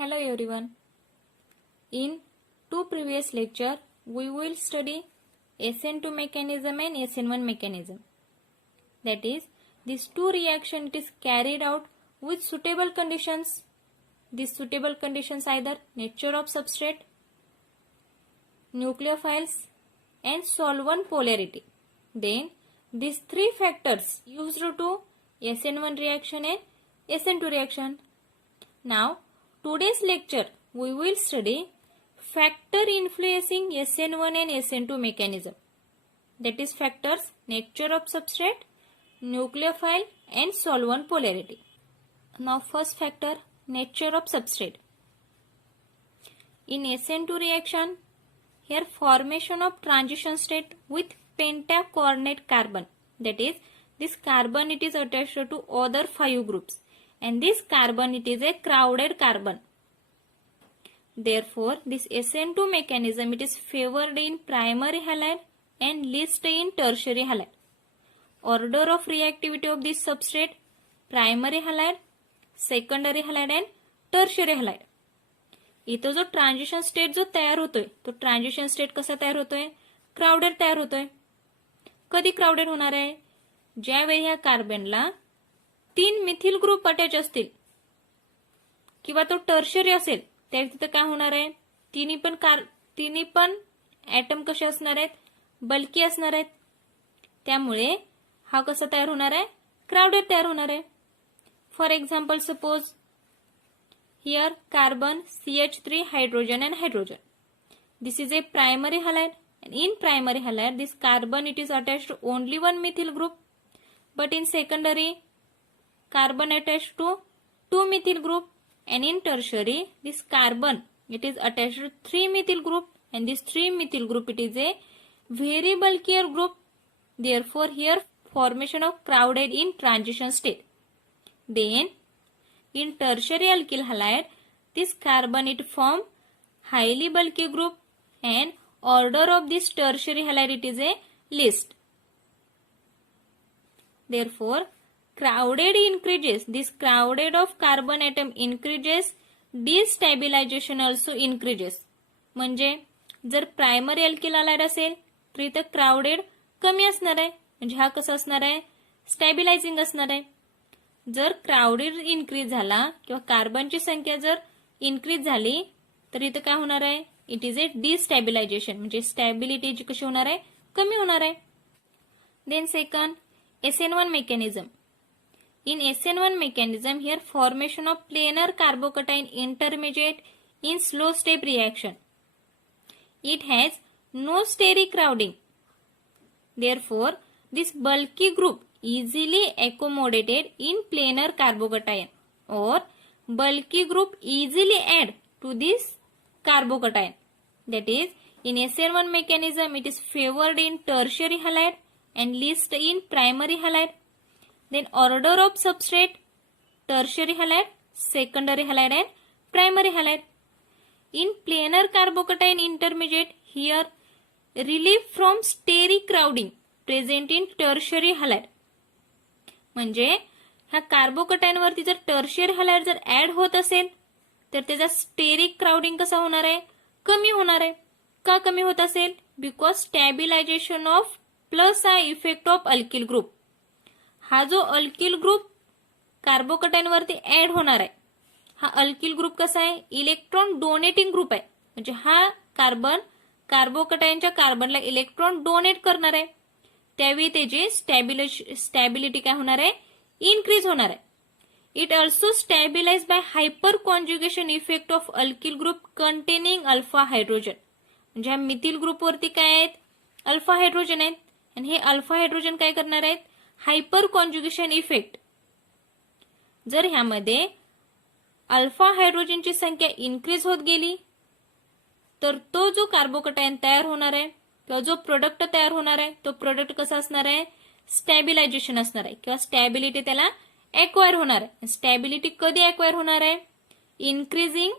Hello everyone. In two previous lecture, we will study SN2 mechanism and SN1 mechanism. That is, these two reactions it is carried out with suitable conditions. These suitable conditions either nature of substrate, nucleophiles and solvent polarity. Then these three factors used to SN1 reaction and SN2 reaction. Now today's lecture we will study factor influencing SN1 and SN2 mechanism. That is factors nature of substrate, nucleophile and solvent polarity. Now first factor nature of substrate. In SN2 reaction, here formation of transition state with pentacoordinate carbon. That is, this carbon it is attached to other 5 groups and this carbon it is a crowded carbon. Therefore, this SN2 mechanism it is favored in primary halide and least in tertiary halide. Order of reactivity of this substrate primary halide, secondary halide and tertiary halide. इथं जो transition state जो तयार होतोय तो transition state कसा तयार होतोय crowded तयार होतोय. कधी क्राउडेड होणार आहे ज्यावेळी ह्या कार्बनला 3 मिथिल ग्रुप अटॅच असतील किंवा तो टर्शरी असेल त्यावेळी तिथं काय होणार आहे तिन्ही पण ऍटम कसे असणार आहेत बल्की असणार आहेत. त्यामुळे हा कसा तयार होणार आहे क्राउडेड तयार होणार आहे. For example suppose here carbon CH3 hydrogen and hydrogen. This is a primary halide and in primary halide this carbon it is attached to only one methyl group, but in secondary carbon attached to 2 methyl group and in tertiary this carbon it is attached to 3 methyl group and this 3 methyl group it is a very bulkier group. Therefore here formation of crowded in transition state. Then in tertiary alkyl halide, this carbon it form highly bulky group and order of this tertiary halide it is a least. Therefore, crowded increases. This crowded of carbon atom increases. Destabilization also increases. म्हणजे जर primary alkyl halide असेल तर इथं crowded कमी असणार आहे म्हणजे हा कसा असणार आहे स्टॅबिलायझिंग असणार आहे. जर क्राउडेड इन्क्रीज झाला किंवा कार्बनची संख्या जर इन्क्रीज झाली तर इथं काय होणार आहे इट इज ए डिस्टॅबिलायझेशन म्हणजे स्टॅबिलिटी कशी होणार आहे कमी होणार आहे. Then second SN1 mechanism. In SN1 mechanism here formation of planar carbocation intermediate in slow step reaction. It has no steric crowding. Therefore, this bulky group easily accommodated in planar carbocation or bulky group easily add to this carbocation. That is, in SN1 mechanism it is favored in tertiary halide and least in primary halide. Then order of substrate tertiary halide, secondary halide and primary halide. In planar carbocation intermediate here relief from steric crowding present in tertiary halide. म्हणजे ह्या कार्बोकटाइन वरती जर tertiary halide जर add होत असेल तर त्याचा steric crowding कसा होणार आहे कमी होणार आहे. का कमी होत असेल बिकॉज स्टॅबिलायझेशन ऑफ प्लस हा इफेक्ट ऑफ अल्किल ग्रुप. हा जो अल्किल ग्रुप कार्बोकटाइन वरती ऍड होणार आहे हा अल्किल ग्रुप कसा आहे इलेक्ट्रॉन डोनेटिंग ग्रुप आहे म्हणजे हा कार्बन कार्बोकटाइनच्या कार्बनला इलेक्ट्रॉन डोनेट करणार आहे त्यावेळी त्याची स्टॅबिलिटी काय होणार आहे इन्क्रीज होणार आहे. It also stabilize by hyperconjugation effect of alkyl group containing alpha hydrogen. म्हणजे ह्या मिथिल ग्रुप वरती काय आहेत अल्फा हायड्रोजन आहेत आणि हे अल्फा हायड्रोजन काय करणार आहेत हायपर कॉन्ज्युगेशन इफेक्ट. जर ह्यामध्ये अल्फा हायड्रोजनची संख्या इन्क्रीज होत गेली तर तो जो कार्बोकटाइन तयार होणार आहे किंवा जो प्रोडक्ट तयार होणार आहे तो प्रोडक्ट कसा असणार आहे स्टॅबिलायझेशन असणार आहे किंवा स्टॅबिलिटी त्याला एक्वायर होणार आहे. स्टॅबिलिटी कधी एक्वायर होणार आहे increasing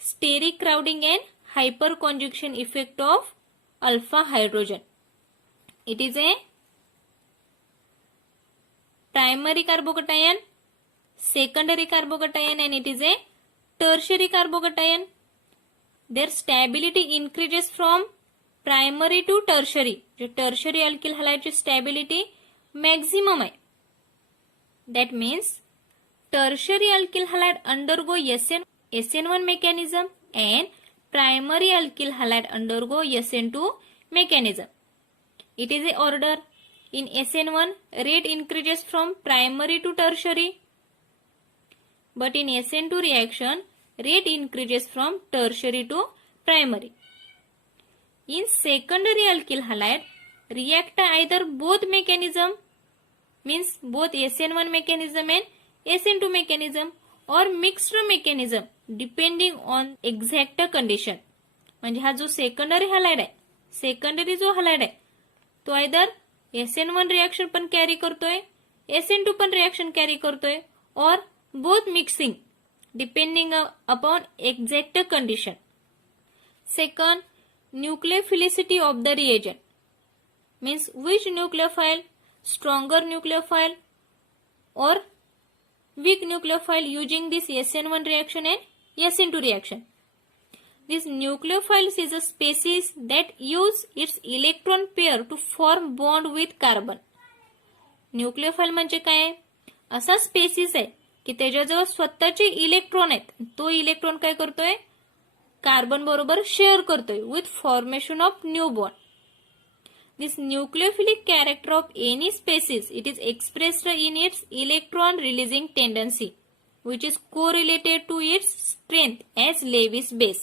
steric crowding and hyperconjugation effect of alpha hydrogen. It is a primary carbocation, secondary carbocation and it is a tertiary carbocation, their stability increases from primary to tertiary. जो tertiary alkyl halide ची stability maximum आहे. That means tertiary alkyl halide undergo SN1 mechanism and primary alkyl halide undergo SN2 mechanism. It is a order. In SN1, rate increases from primary to tertiary, but in SN2 reaction, rate increases from tertiary to primary. In secondary alkyl halide, react either both mechanism, means both SN1 mechanism and SN2 mechanism, or mixed mechanism depending on exact condition. म्हणजे हा जो secondary halide आहे, secondary जो halide आहे तो either SN1 reaction पण carry करतोय, SN2 पण रिएक्शन कॅरी करतोय, और both mixing depending upon exact condition. Second, nucleophilicity of the reagent, means which nucleophile, stronger nucleophile or weak nucleophile using this SN1 reaction and SN2 reaction. This nucleophiles is a species that use its electron pair to form bond with carbon. Nucleophile म्हणजे काय? असा spaces आहे की त्याच्याजवळ स्वतःचे electron आहेत, तो electron काय करतोय? कार्बन बरोबर शेअर करतोय with formation of new bond. This nucleophilic character of any species, it is expressed in its electron releasing tendency, which is correlated to its strength as Lewis base.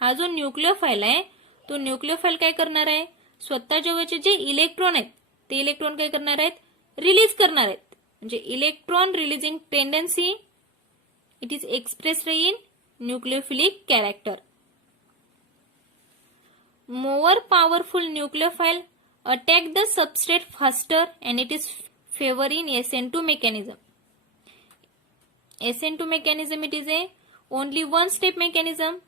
हा जो nucleophile आहे तो nucleophile काय करणार आहे? स्वतः जवळचे जे इलेक्ट्रॉन आहेत ते इलेक्ट्रॉन काय करणार आहेत? रिलीज करणार आहेत. म्हणजे electron releasing tendency it is expressed in nucleophilic character. More powerful nucleophile attack the substrate faster and it is favor in SN2 mechanism. SN2 mechanism, it is a only one step mechanism.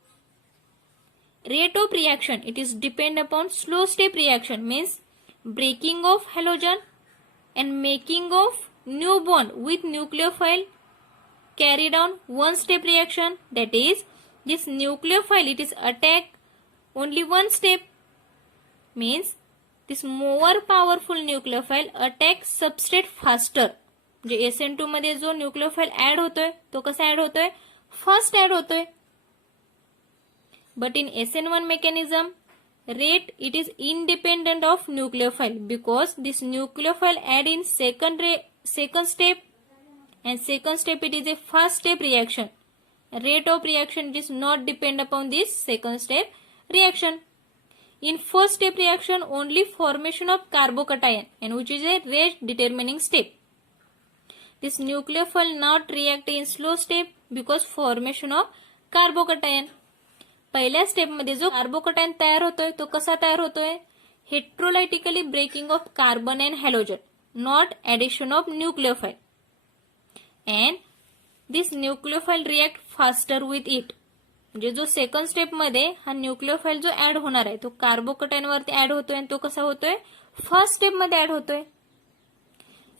Rate of reaction, it is depend upon slow step reaction, means breaking of halogen and making of new bond with nucleophile carried on one step reaction. That is, this nucleophile, it is attack only one step, means this more powerful nucleophile attack substrate faster. J SN2 मध्ये जो nucleophile add होतोय तो कसा add होतोय? Fast add होतोय. But in SN1 mechanism, rate it is independent of nucleophile because this nucleophile add in second step, and second step it is a fast step reaction. Rate of reaction is not depend upon this second step reaction. In first step reaction, only formation of carbocation, and which is a rate determining step. This nucleophile not react in slow step because formation of carbocation. पहिल्या step मध्ये जो carbocation तयार होतोय तो कसा तयार होतोय? Heterolytically breaking of carbon and halogen, not addition of nucleophile. And this nucleophile react faster with it. म्हणजे जो सेकंड स्टेप मध्ये हा न्यूक्लियोफाइल जो ऍड होणार आहे तो कार्बोकटायन वरती ऍड होतोय आणि तो कसा होतोय? फर्स्ट स्टेप मध्ये ऍड होतोय.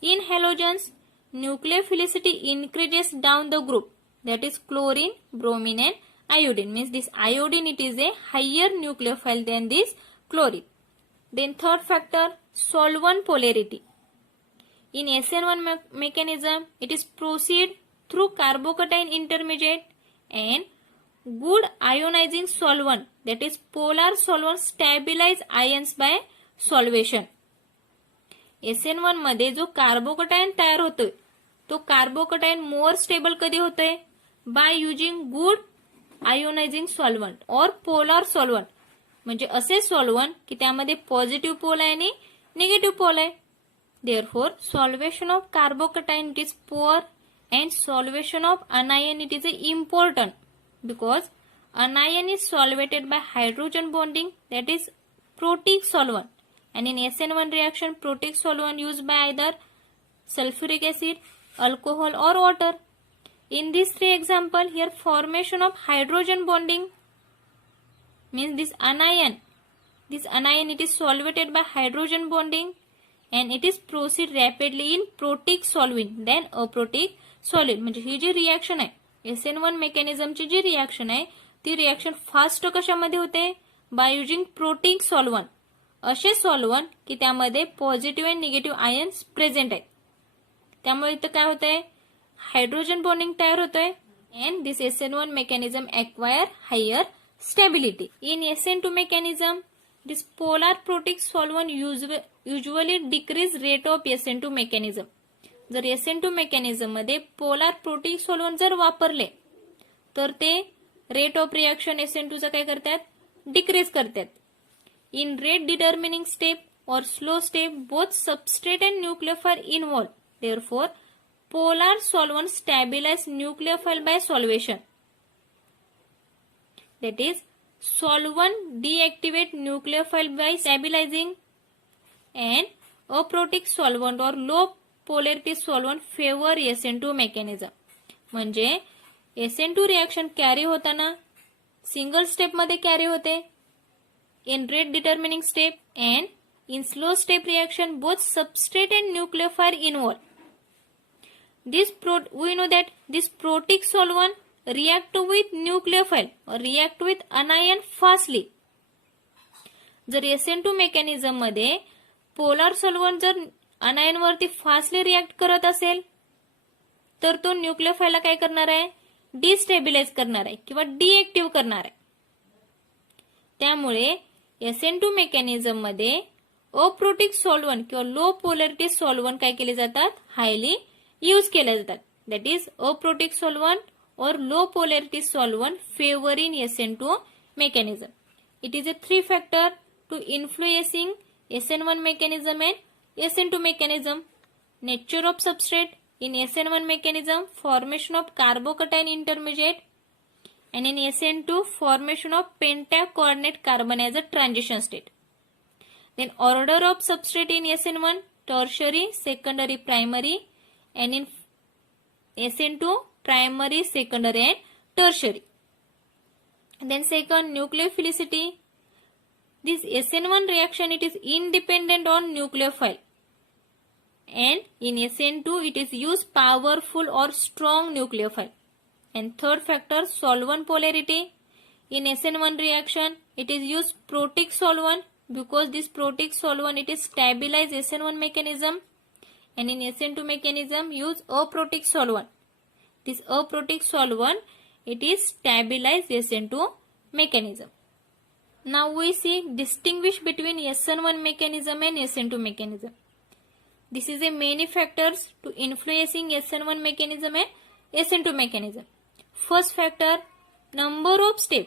In halogens, nucleophilicity increases down the group, that is chlorine, bromine and iodine. Means this iodine, it is a higher nucleophile than this chlorine. Then third factor, solvent polarity. In SN1 mechanism, it is proceed through carbocation intermediate and good ionizing solvent, that is polar solvent stabilize ions by solvation. SN1 मध्ये जो carbocation तयार होतोय तो carbocation more stable कधी होतोय? By using good ionising solvent और polar solvent. म्हणजे असे सॉल्व्हंट की त्यामध्ये पॉझिटिव्ह पोल आहे आणि निगेटिव्ह पोल आहे. Therefore solvation of carbocation it is poor and solvation of anion it is important because anion is solvated by hydrogen bonding, that is protic solvent, and in SN1 reaction protic solvent used by either sulfuric acid, alcohol or water. In these three example, here formation of hydrogen bonding means this anion it is solvated by hydrogen bonding and it is proceed rapidly in protic solvent than aprotic solid. म्हणजे ही जी reaction आहे SN1 मेकॅनिझमची जी reaction आहे ती reaction fast कशामध्ये होते? By using protic solvent. असे solvent की त्यामध्ये positive and negative ions present आहेत. त्यामुळे इथं काय होतंय? हायड्रोजन बॉन्डिंग तयार होतोय. And this SN1 mechanism acquire higher stability. In SN2 mechanism, this polar protic solvent usually decrease rate of SN2 mechanism. जर SN2 mechanism मध्ये पोलार प्रोटिक सॉल्व्हंट जर वापरले तर ते रेट ऑफ रिएक्शन SN2 चा काय करतात? डिक्रीज करतात. इन रेट डिटर्मिनिंग स्टेप और slow step both substrate and nucleophile involve. Therefore, polar solvent stabilize nucleophile by solvation. That is, solvent deactivate nucleophile by stabilizing, and aprotic solvent or low polarity solvent favor SN2 mechanism. म्हणजे SN2 reaction carry होताना single step मध्ये carry होते in rate determining step and in slow step reaction both substrate and nucleophile involve. We know that this protic solvent react with nucleophile or react with anion fastly. जर SN2 mechanism मध्ये polar solvent जर अनायन वरती fastly react करत असेल तर तो न्यूक्लियोफाइलला काय करणार आहे? डिस्टेबिलाइज करणार आहे किंवा डिएक्टिव्ह करणार आहे. त्यामुळे SN2 मेकॅनिझम मध्ये अप्रोटिक सॉल्व्हंट किंवा लो पोलॅरिटी सॉल्व्हंट काय केले जातात? हायली यूज केले जातात. दॅट इज अप्रोटिक सॉल्व्हंट और low polarity solvent favour in SN2 mechanism. It is a three factor to influencing SN1 mechanism and SN2 mechanism. Nature of substrate in SN1 mechanism, formation of carbocation intermediate, and in SN2 formation of pentacoordinate carbon as a transition state. Then order of substrate in SN1, tertiary, secondary, primary, and in SN2 primary, secondary, and tertiary. Then second, nucleophilicity. This SN1 reaction, it is independent on nucleophile, and in SN2 it is use powerful or strong nucleophile. And third factor, solvent polarity. In SN1 reaction it is use protic solvent because this protic solvent it is stabilize SN1 mechanism, and in SN2 mechanism use aprotic solvent. This aprotic solvent it is stabilize SN2 mechanism. Now we see distinguish between SN1 mechanism and SN2 mechanism. This is a many factors to influencing SN1 mechanism and SN2 mechanism. First factor, number of step.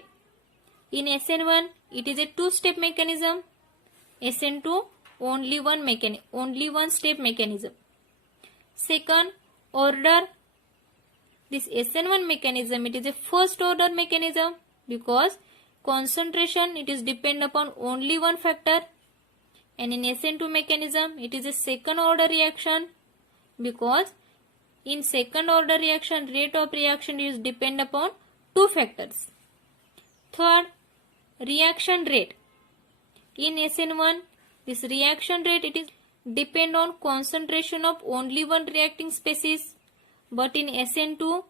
In SN1 it is a two-step mechanism. SN2 only one step mechanism. Second, order. This SN1 mechanism it is a first order mechanism because concentration it is depend upon only one factor, and in SN2 mechanism it is a second order reaction because in second order reaction rate of reaction is depend upon two factors. Third, reaction rate. In SN1 this reaction rate it is depend on concentration of only one reacting species, but in SN2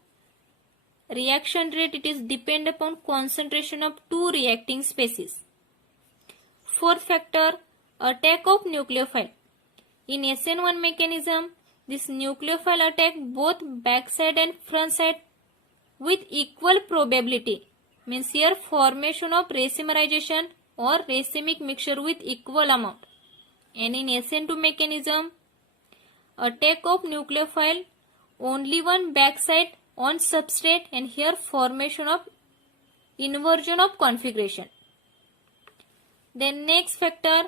reaction rate it is depend upon concentration of two reacting species. Fourth factor, attack of nucleophile. In SN1 mechanism this nucleophile attack both backside and front side with equal probability, means here formation of racemerization or racemic mixture with equal amount. And in SN2 mechanism attack of nucleophile only one backside on substrate, and here formation of inversion of configuration. Then next factor,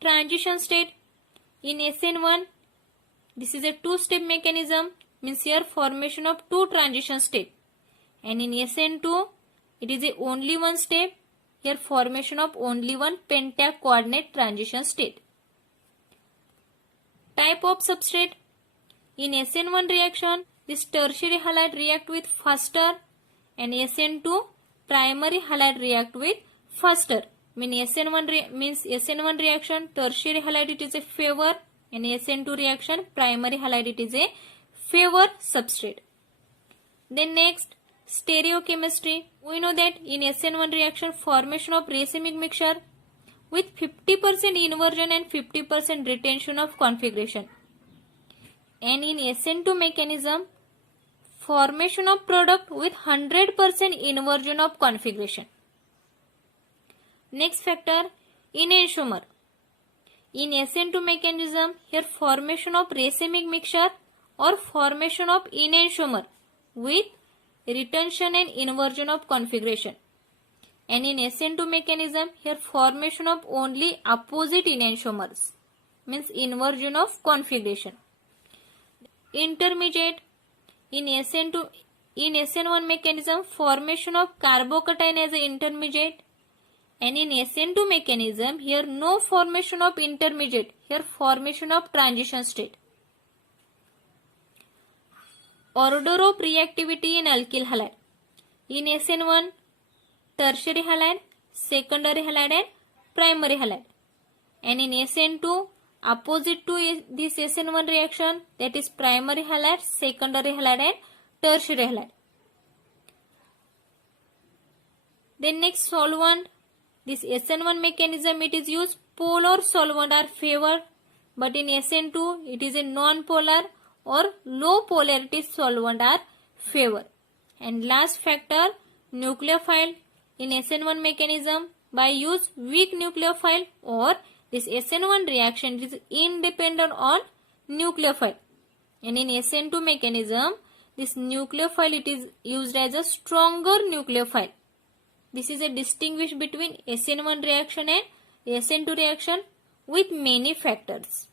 transition state. In SN1 this is a two-step mechanism, means here formation of two transition state, and in SN2 it is a only one step, here formation of only one pentacoordinate transition state. Type of substrate. In SN1 reaction this tertiary halide react with faster, and SN2 primary halide react with faster. SN1 reaction tertiary halide it is a favor, and SN2 reaction primary halide it is a favor substrate. Then next, Stereochemistry. We know that in SN1 reaction, formation of racemic mixture with 50% inversion and 50% retention of configuration. And in SN2 mechanism, formation of product with 100% inversion of configuration. Next factor, enantiomer. In SN2 mechanism, here formation of racemic mixture or formation of enantiomer with retention and inversion of configuration. And in SN2 mechanism, here formation of only opposite enantiomers, means inversion of configuration. Intermediate. In SN1 mechanism, formation of carbocation as an intermediate. And in SN2 mechanism, here no formation of intermediate, here formation of transition state. Order of reactivity in alkyl halide. In SN1, tertiary halide, secondary halide and primary halide. And in SN2, opposite to this SN1 reaction, that is primary halide, secondary halide and tertiary halide. Then next solvent. This SN1 mechanism, it is used polar solvent are favored, but in SN2 it is a non-polar or low polarity solvent are favored. And last factor, nucleophile. In SN1 mechanism, by use weak nucleophile or this SN1 reaction is independent on nucleophile. And in SN2 mechanism, this nucleophile it is used as a stronger nucleophile. This is a distinguish between SN1 reaction and SN2 reaction with many factors.